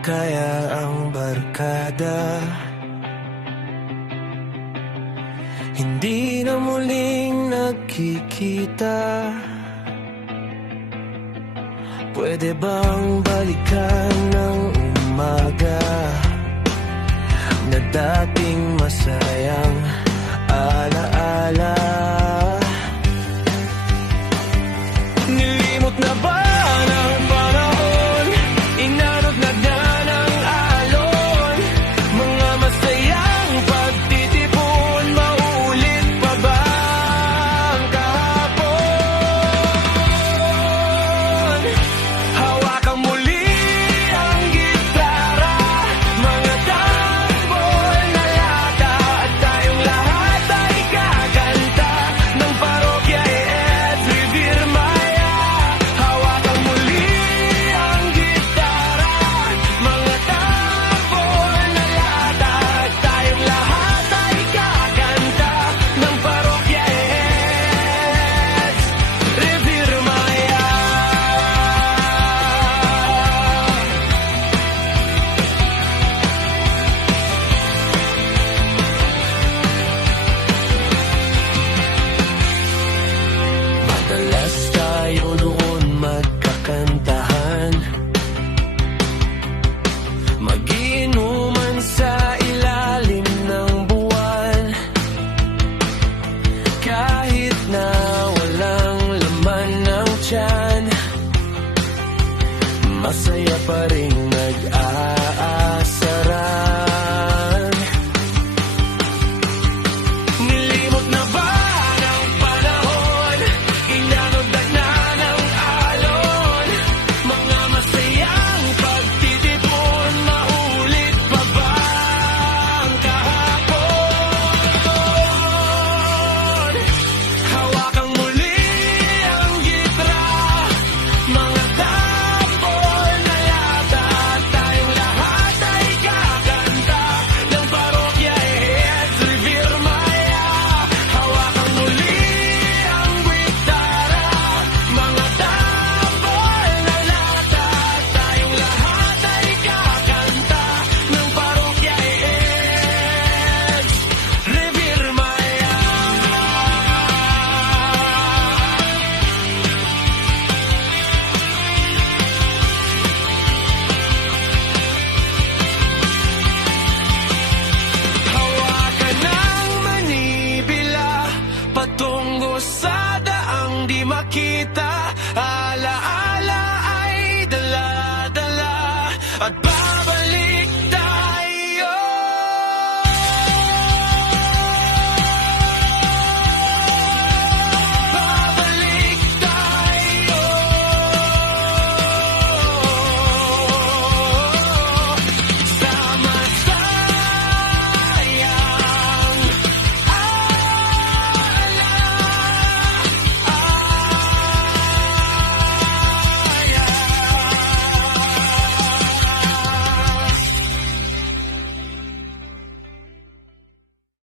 Kaya ang barkada hindi na muling nagkikita. Pwede bang balikan ng umaga na dating masayang alaala? Nilimot na ba ng panahon? Inanod na ng alon, mga masayang pagtitipon, maulit pa ba ang kahapon? Hawakang muli ang gitara, mga tambol na lata, at tayong lahat ay kakanta ng parokya at Revere Maya. Hawakang muli ang gitara, mga tambol na lata, at tayong lahat ay kakanta ng parokya at Revere Maya. Madalas tayo noon magkakantahan, magiinuman sa ilalim ng buwan, kahit na walang laman ng tiyan, masaya pa rin nag-aasaran. Nilimot na ba ng panahon? Inanod na ng alon, mga masayang pagtitipon, maulit pa ba ang kahapon? Hawakang muli ang gitara, mga tambol na lata, at tayong lahat ay kakanta ng parokya at Revere Maya. Hawakang muli ang gitara, mga tambol na lata, at tayong lahat ay kakanta ng parokya at Revere Maya. Hawakan ng manibila patungo sa daang di makita. Alaala ay dala-dala at